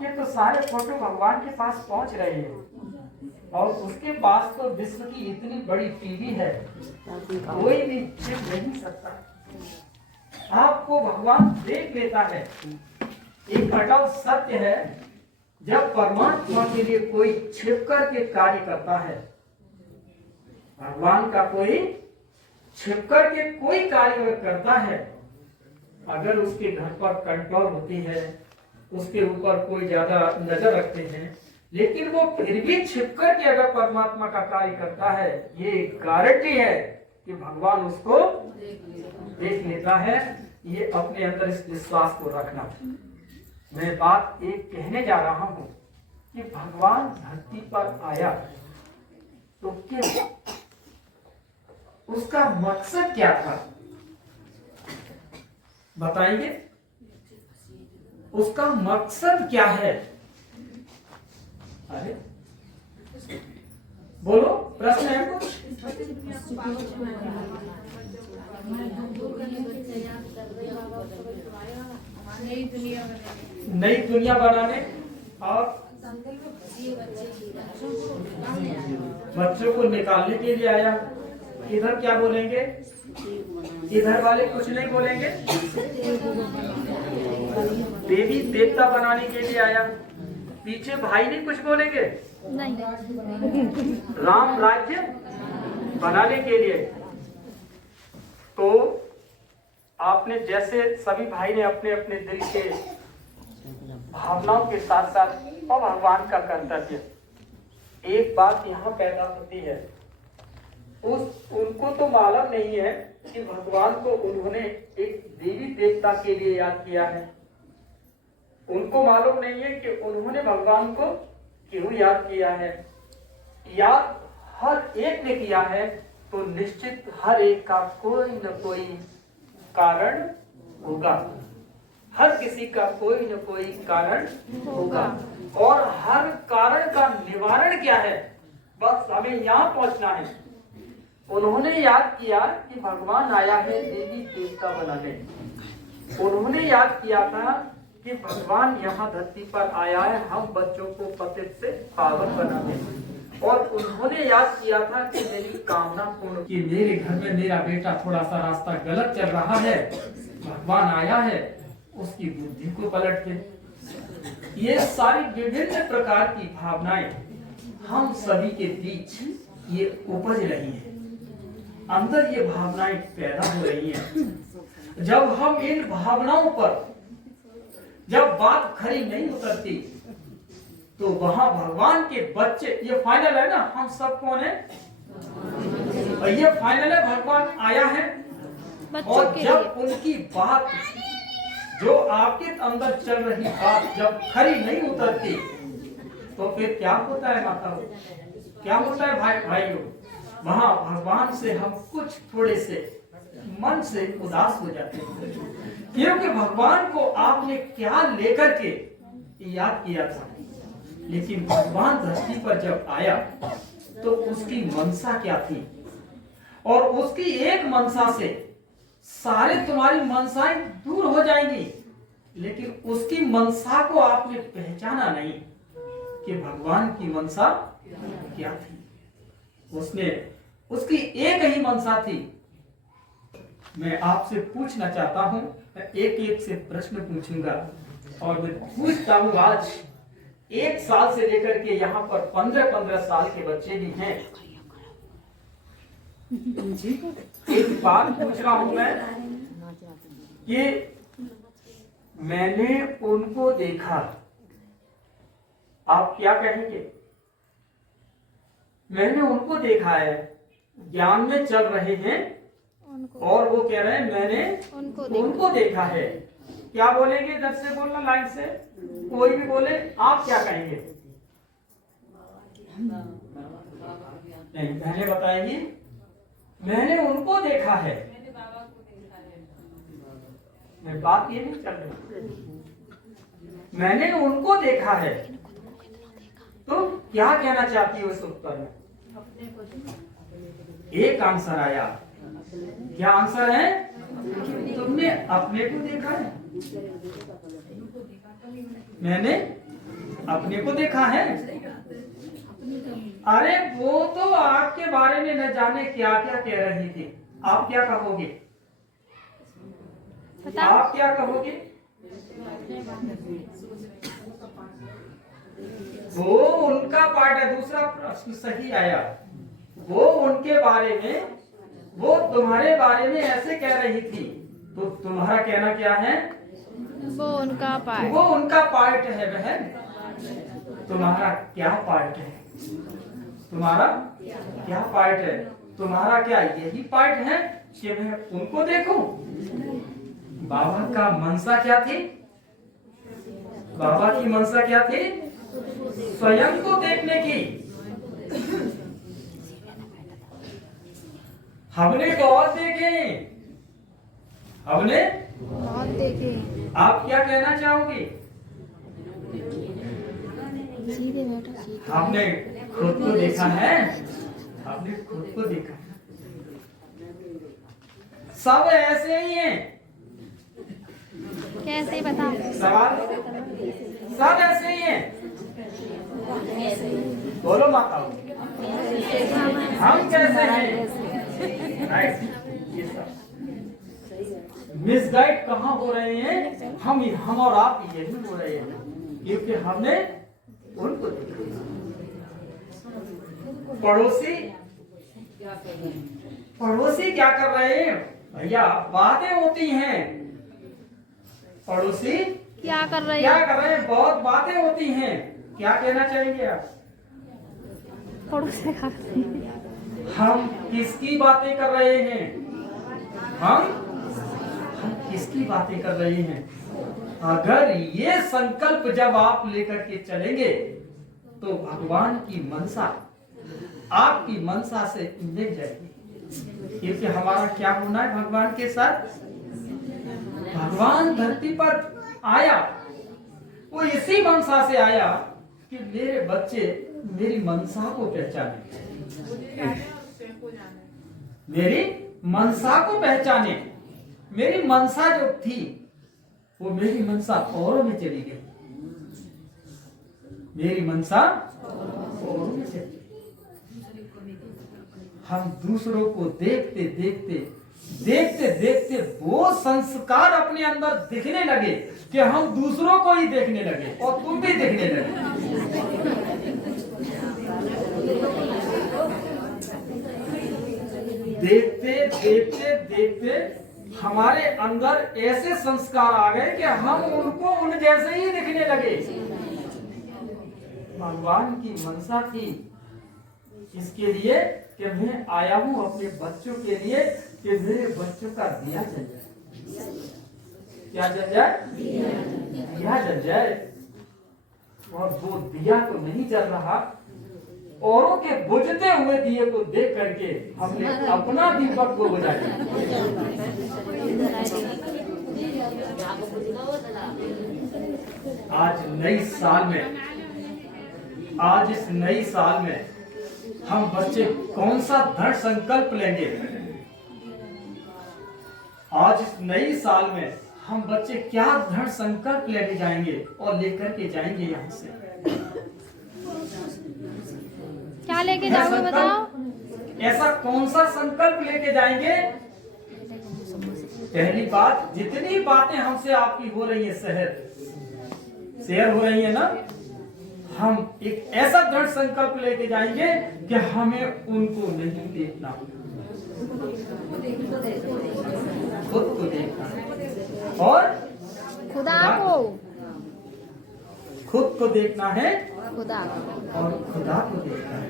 आपके तो सारे फोटो भगवान के पास पहुंच रहे हैं और उसके पास तो विश्व की इतनी बड़ी टीवी है, कोई भी छिप नहीं सकता। आपको भगवान देख लेता है। एक अटल सत्य है, जब परमात्मा के लिए कोई छिप करके कार्य करता है, भगवान का कोई छिप करके कोई कार्य करता है, अगर उसके घर पर कंट्रोल होती है, उसके ऊपर कोई ज्यादा नजर रखते हैं, लेकिन वो फिर भी छिप करके अगर परमात्मा का कार्य करता है, ये गारंटी है कि भगवान उसको देख लेता है। ये अपने अंदर इस विश्वास को रखना। मैं बात एक कहने जा रहा हूं कि भगवान धरती पर आया तो क्यों, उसका मकसद क्या था, बताएंगे? उसका मकसद क्या है? अरे बोलो, प्रश्न है कुछ? नई दुनिया बनाने और बच्चों को निकालने के लिए आया। इधर क्या बोलेंगे? इधर वाले कुछ नहीं बोलेंगे। देवी देवता बनाने के लिए आया। पीछे भाई नहीं कुछ बोलेंगे? नहीं। राम राज्य बनाने के लिए। तो आपने जैसे सभी भाई ने अपने अपने दिल के भावनाओं के साथ साथ और भगवान का कर्तव्य, एक बात यहाँ पैदा होती है, उनको तो मालूम नहीं है कि भगवान को उन्होंने एक देवी देवता के लिए याद किया है। उनको मालूम नहीं है कि उन्होंने भगवान को क्यों याद किया है। याद हर एक ने किया है, तो निश्चित हर एक का कोई न कोई कारण होगा। हर किसी का कोई न कोई कारण होगा, और हर कारण का निवारण क्या है, बस हमें यहाँ पहुंचना है। उन्होंने याद किया कि भगवान आया है देवी देवता बनाने। उन्होंने याद किया था कि भगवान यहाँ धरती पर आया है हम बच्चों को पतित से पावन बनाने। और उन्होंने याद किया था कि मेरी कामना पूर्ण, कि मेरे घर में मेरा बेटा थोड़ा सा रास्ता गलत चल रहा है, भगवान आया है उसकी बुद्धि को पलट के। ये सारी विभिन्न प्रकार की भावनाएं हम सभी के बीच ये उपज रही है, अंदर ये भावनाएं पैदा हो रही हैं। जब हम इन भावनाओं पर जब बात खरी नहीं उतरती, तो वहां भगवान के बच्चे, ये फाइनल है ना, हम सब कौन है? ये फाइनल है, भगवान आया है। और जब उनकी बात, जो आपके अंदर चल रही बात जब खरी नहीं उतरती, तो फिर क्या होता है माता, क्या होता है भाइयों? वहां भगवान से हम कुछ थोड़े से मन से उदास हो जाते हैं, क्योंकि भगवान को आपने क्या लेकर के याद किया था। लेकिन भगवान धरती पर जब आया तो उसकी मनसा क्या थी, और उसकी एक मनसा से सारे तुम्हारी मनसाएं दूर हो जाएंगी। लेकिन उसकी मनसा को आपने पहचाना नहीं कि भगवान की मनसा क्या थी। उसकी एक ही मनसा थी। मैं आपसे पूछना चाहता हूं, एक एक से प्रश्न पूछूंगा, और मैं पूछता हूं आज 1 साल से लेकर के यहाँ पर 15-15 साल के बच्चे भी हैं। एक बात पूछ रहा हूं मैं कि मैंने उनको देखा, आप क्या कहेंगे? मैंने उनको देखा है, ज्ञान में चल रहे हैं, और वो कह रहे हैं मैंने उनको देखा है। क्या बोलेंगे? इधर से बोलना, लाइन से कोई भी बोले। आप क्या कहेंगे? नहीं, मैंने बताएंगी मैंने उनको देखा है। मैं बात ये नहीं कर रही, मैंने उनको देखा है। तो क्या कहना चाहती हो इस उत्तर में? एक आंसर आया। क्या आंसर है? तुमने अपने को देखा है। मैंने अपने को देखा है? अरे वो तो आपके बारे में न जाने क्या क्या कह रही थी। आप क्या कहोगे? आप क्या कहोगे? वो उनका पार्ट है। दूसरा प्रश्न सही आया। वो उनके बारे में, वो तुम्हारे बारे में ऐसे कह रही थी, तो तुम्हारा कहना क्या है? वो उनका पार्ट। वो उनका पार्ट है बहन। तुम्हारा क्या पार्ट है? तुम्हारा क्या पार्ट है? तुम्हारा क्या यही पार्ट है कि मैं उनको देखूं? बाबा का मनसा क्या थी? बाबा की मनसा क्या थी? स्वयं को देखने की। हमने बहुत देखे, हमने बहुत देखे। आप क्या कहना चाहोगे? सीधे बैठो, सीधे। आपने खुद को देखा है? आपने खुद को देखा है? सब ऐसे ही हैं। कैसे बताओ? सवाल, सब ऐसे ही हैं। बोलो माता, हम कैसे हैं? मिसगाइड कहाँ हो रहे हैं? हम और आप यही हो रहे हैं, क्योंकि हमने उनको देखा। पड़ोसी क्या कर रहे हैं भैया? बातें होती हैं। पड़ोसी क्या कर रहे क्या हो? कर रहे हैं? बहुत बातें होती हैं। क्या कहना चाहेंगे आप? पड़ोसी क्या कर रहे हैं? हम किसकी बातें कर रहे हैं? हम किसकी बातें कर रहे हैं? अगर ये संकल्प जब आप लेकर के चलेंगे तो भगवान की मनसा आपकी मनसा से मिल जाएगी। क्योंकि हमारा क्या होना है भगवान के साथ? भगवान धरती पर आया, वो इसी मनसा से आया कि मेरे बच्चे मेरी मनसा को पहचाने, मेरी मनसा को पहचाने। मेरी मनसा जो थी वो मेरी मनसा औरों में चली गई। मेरी मनसा औरों में चली गई। हम दूसरों को देखते देखते देखते देखते वो संस्कार अपने अंदर दिखने लगे कि हम दूसरों को ही देखने लगे और तुम भी देखने लगे। देखते देखते देखते हमारे अंदर ऐसे संस्कार आ गए कि हम उनको उन जैसे ही दिखने लगे। भगवान की मनसा थी इसके लिए कि मैं आया हूं अपने बच्चों के लिए कि मेरे बच्चों का दिया जल जाए। क्या जल जाए? दिया जल जाए। और वो दिया तो नहीं जल रहा, औरों के बुझते हुए दिए को देख करके हमने अपना दीपक को बुझा दिया। आज नई साल में, आज इस नई साल में हम बच्चे कौन सा दृढ़ संकल्प लेंगे? आज इस नई साल में हम बच्चे क्या दृढ़ संकल्प लेके जाएंगे और लेकर के जाएंगे यहाँ से? क्या लेके जाओगे बताओ? ऐसा कौन सा संकल्प लेके जाएंगे? पहली बात, जितनी बातें हमसे आपकी हो रही है शेयर हो रही है ना, हम एक ऐसा दृढ़ संकल्प लेके जाएंगे कि हमें उनको नहीं देखना, खुद को देखना और खुदा को, खुद को देखना है खुदा को और खुदा को देखना है।